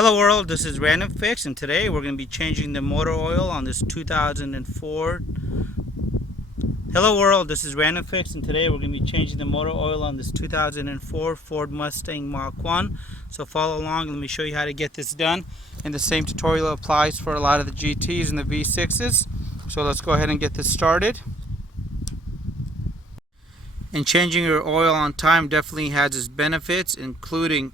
Hello world, this is Random Fix, and today we're going to be changing the motor oil on this 2004. Hello world, this is Random Fix, and today we're going to be changing the motor oil on this 2004 Ford Mustang Mach 1. So follow along, let me show you how to get this done. And the same tutorial applies for a lot of the GTs and the V6s. So let's go ahead and get this started. And changing your oil on time definitely has its benefits, including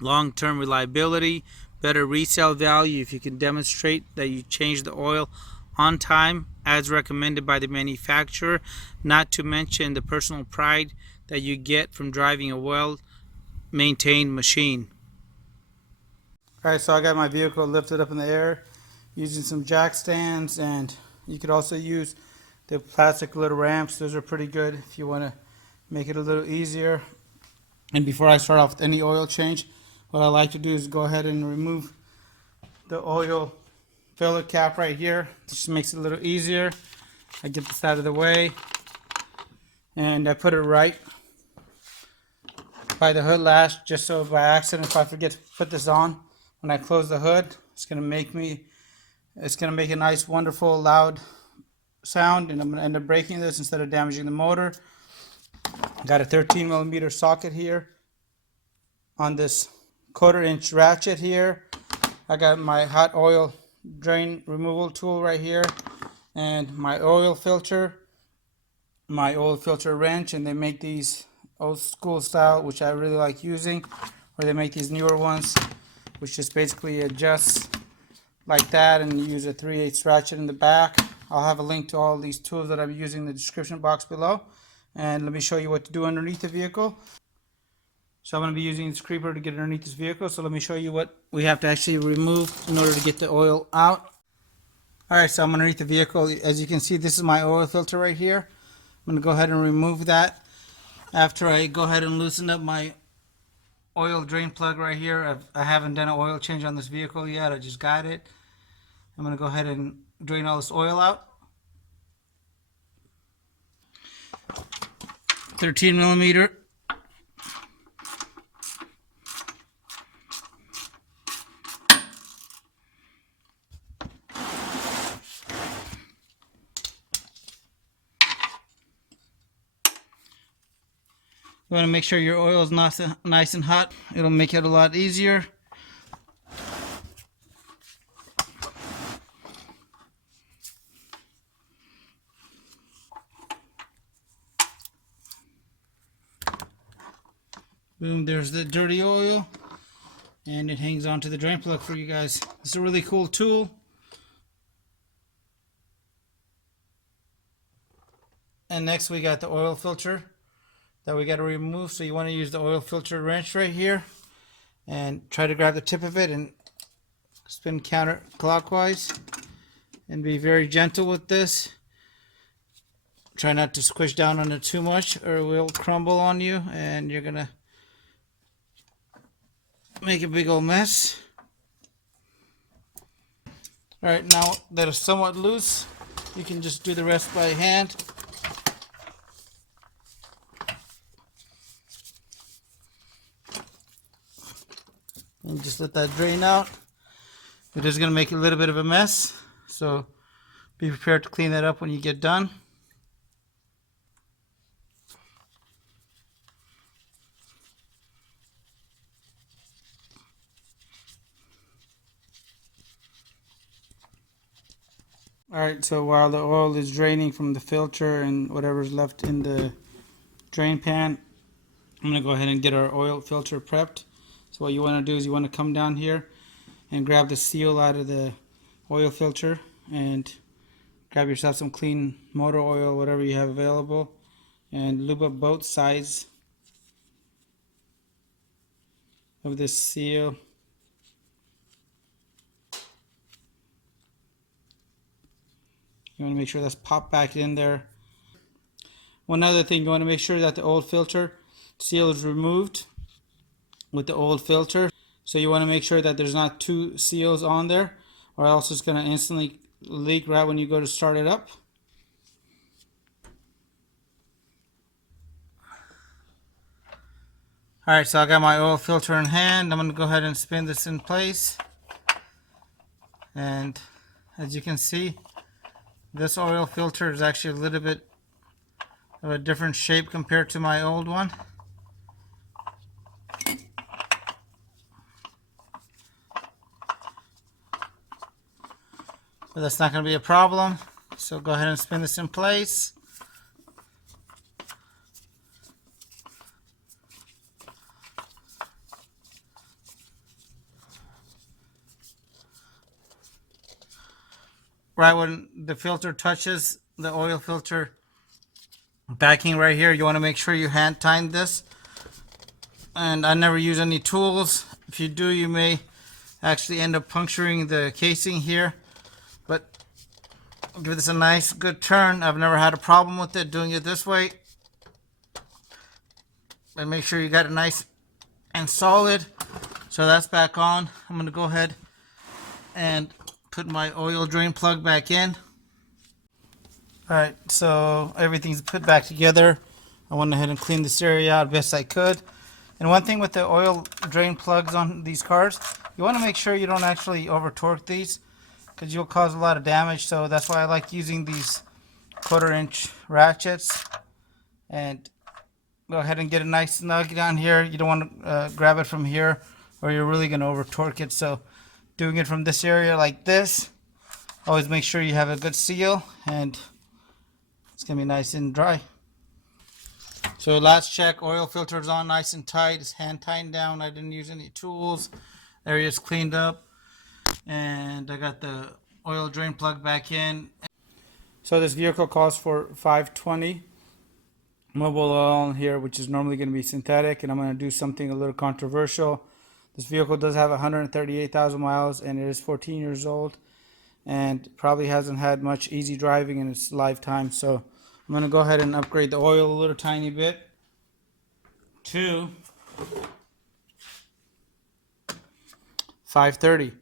long-term reliability, better resale value if you can demonstrate that you changed the oil on time as recommended by the manufacturer, not to mention the personal pride that you get from driving a well-maintained machine. Alright, so I got my vehicle lifted up in the air using some jack stands, and you could also use the plastic little ramps. Those are pretty good if you want to make it a little easier. And before I start off with any oil change, what I like to do is go ahead and remove the oil filler cap right here. This just makes it a little easier. I get this out of the way, and I put it right by the hood latch, just so by accident, if I forget to put this on when I close the hood, it's gonna make a nice, wonderful, loud sound, and I'm gonna end up breaking this instead of damaging the motor. I got a 13mm socket here on this 1/4-inch ratchet here. I got my hot oil drain removal tool right here, and my oil filter wrench. And they make these old school style, which I really like using, or they make these newer ones which just basically adjusts like that, and you use a 3/8 ratchet in the back. I'll have a link to all these tools that I'm using in the description box below, and let me show you what to do underneath the vehicle. So I'm going to be using this creeper to get underneath this vehicle. So let me show you what we have to actually remove in order to get the oil out. Alright, so I'm underneath the vehicle. As you can see, this is my oil filter right here. I'm going to go ahead and remove that after I go ahead and loosen up my oil drain plug right here. I haven't done an oil change on this vehicle yet. I just got it. I'm going to go ahead and drain all this oil out. 13mm. You want to make sure your oil is nice and hot. It'll make it a lot easier. Boom, there's the dirty oil, and it hangs onto the drain plug for you guys. It's a really cool tool. And next we got the oil filter that we got to remove. So you want to use the oil filter wrench right here and try to grab the tip of it and spin counterclockwise, and be very gentle with this. Try not to squish down on it too much or it will crumble on you and you're gonna make a big old mess. Alright, now that it's somewhat loose, you can just do the rest by hand. And just let that drain out. It is going to make a little bit of a mess, so be prepared to clean that up when you get done. Alright, so while the oil is draining from the filter and whatever's left in the drain pan, I'm going to go ahead and get our oil filter prepped. So what you want to do is you want to come down here and grab the seal out of the oil filter and grab yourself some clean motor oil, whatever you have available, and lube up both sides of this seal. You want to make sure that's popped back in there. One other thing, you want to make sure that the old filter seal is removed with the old filter. So you want to make sure that there's not two seals on there, or else it's going to instantly leak right when you go to start it up. Alright, so I got my oil filter in hand. I'm going to go ahead and spin this in place. And as you can see, this oil filter is actually a little bit of a different shape compared to my old one. But that's not going to be a problem. So go ahead and spin this in place. Right when the filter touches the oil filter backing right here, you want to make sure you hand tighten this. And I never use any tools. If you do, you may actually end up puncturing the casing here. But give this a nice good turn. I've never had a problem with it doing it this way. And make sure you got it nice and solid. So that's back on. I'm going to go ahead and put my oil drain plug back in. Alright, so everything's put back together. I went ahead and cleaned this area out best I could. And one thing with the oil drain plugs on these cars, you want to make sure you don't actually over torque these, because you'll cause a lot of damage. So that's why I like using these 1/4 inch ratchets. And go ahead and get a nice snug down here. You don't want to grab it from here, or you're really going to over torque it. So doing it from this area like this, always make sure you have a good seal, and it's going to be nice and dry. So last check, oil filter is on nice and tight. It's hand tightened down. I didn't use any tools. Area's cleaned up. And I got the oil drain plug back in. So this vehicle calls for 520 mobile oil in here, which is normally going to be synthetic. And I'm going to do something a little controversial. This vehicle does have 138,000 miles, and it is 14 years old. And probably hasn't had much easy driving in its lifetime. So I'm going to go ahead and upgrade the oil a little tiny bit to 530.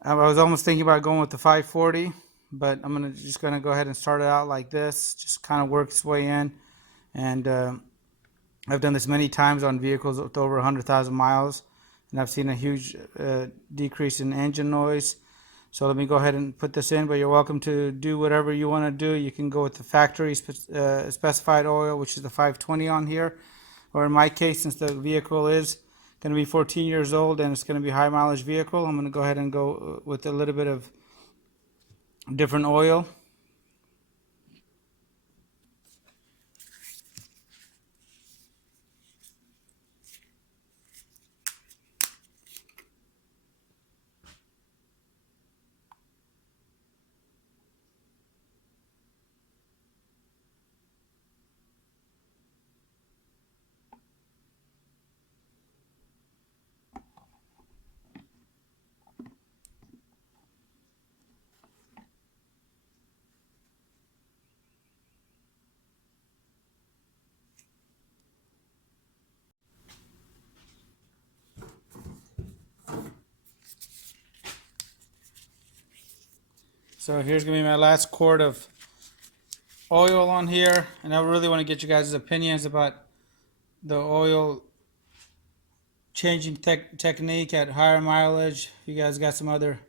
I was almost thinking about going with the 540, but I'm just gonna go ahead and start it out like this. Just kind of work its way in, and I've done this many times on vehicles with over 100,000 miles, and I've seen a huge decrease in engine noise. So let me go ahead and put this in, but you're welcome to do whatever you want to do. You can go with the factory specified oil, which is the 520 on here, or in my case, since the vehicle is going to be 14 years old and it's going to be a high mileage vehicle, I'm going to go ahead and go with a little bit of different oil. So here's going to be my last quart of oil on here, and I really want to get you guys' opinions about the oil changing technique at higher mileage. If you guys got some other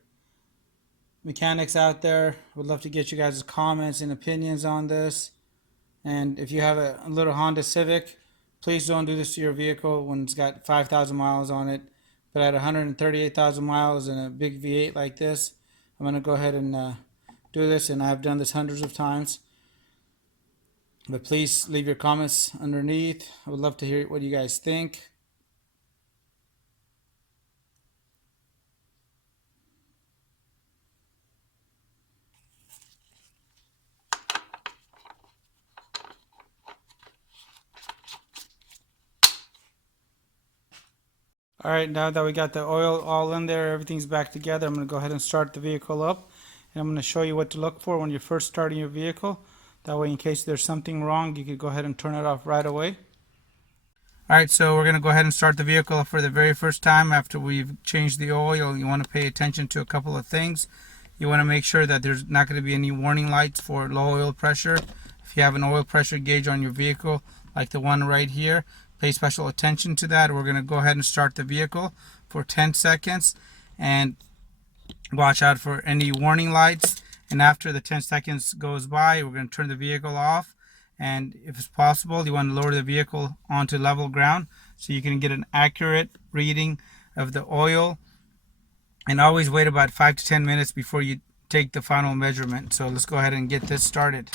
mechanics out there, would love to get you guys' comments and opinions on this. And if you have a little Honda Civic, please don't do this to your vehicle when it's got 5,000 miles on it. But at 138,000 miles and a big V8 like this, I'm going to go ahead and do this, and I've done this hundreds of times. But please leave your comments underneath. I would love to hear what you guys think. Alright, now that we got the oil all in there, everything's back together, I'm going to go ahead and start the vehicle up. And I'm going to show you what to look for when you're first starting your vehicle. That way, in case there's something wrong, you can go ahead and turn it off right away. Alright, so we're going to go ahead and start the vehicle up for the very first time after we've changed the oil. You want to pay attention to a couple of things. You want to make sure that there's not going to be any warning lights for low oil pressure. If you have an oil pressure gauge on your vehicle, like the one right here, pay special attention to that. We're going to go ahead and start the vehicle for 10 seconds and watch out for any warning lights. And after the 10 seconds goes by, we're going to turn the vehicle off. And if it's possible, you want to lower the vehicle onto level ground so you can get an accurate reading of the oil. And always wait about 5 to 10 minutes before you take the final measurement. So let's go ahead and get this started.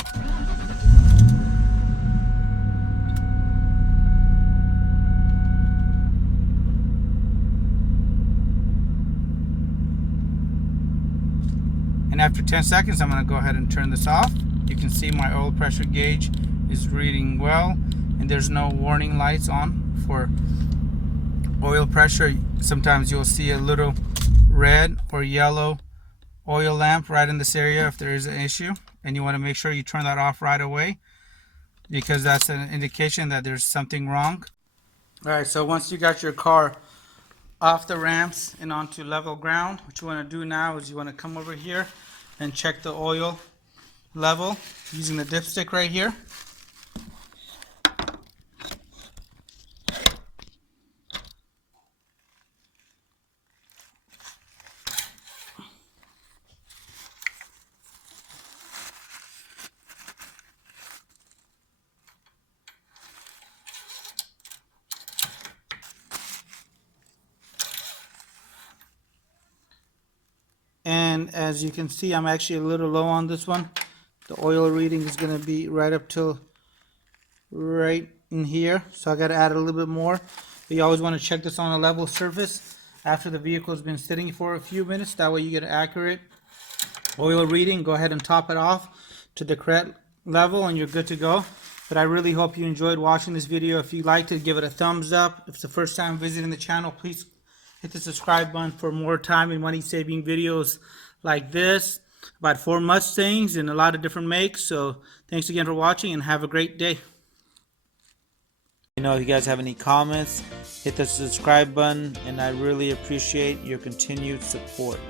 And after 10 seconds, I'm going to go ahead and turn this off. You can see my oil pressure gauge is reading well, and there's no warning lights on for oil pressure. Sometimes you'll see a little red or yellow oil lamp right in this area if there is an issue, and you want to make sure you turn that off right away because that's an indication that there's something wrong. Alright, so once you got your car off the ramps and onto level ground, what you want to do now is you want to come over here and check the oil level using the dipstick right here. And as you can see, I'm actually a little low on this one. The oil reading is going to be right up till right in here, so I got to add a little bit more. But you always want to check this on a level surface after the vehicle has been sitting for a few minutes. That way you get an accurate oil reading. Go ahead and top it off to the correct level and you're good to go. But I really hope you enjoyed watching this video. If you liked it, give it a thumbs up. If it's the first time visiting the channel, please hit the subscribe button for more time and money saving videos like this about Ford Mustangs and a lot of different makes. So thanks again for watching and have a great day. If you guys have any comments, hit the subscribe button, and I really appreciate your continued support.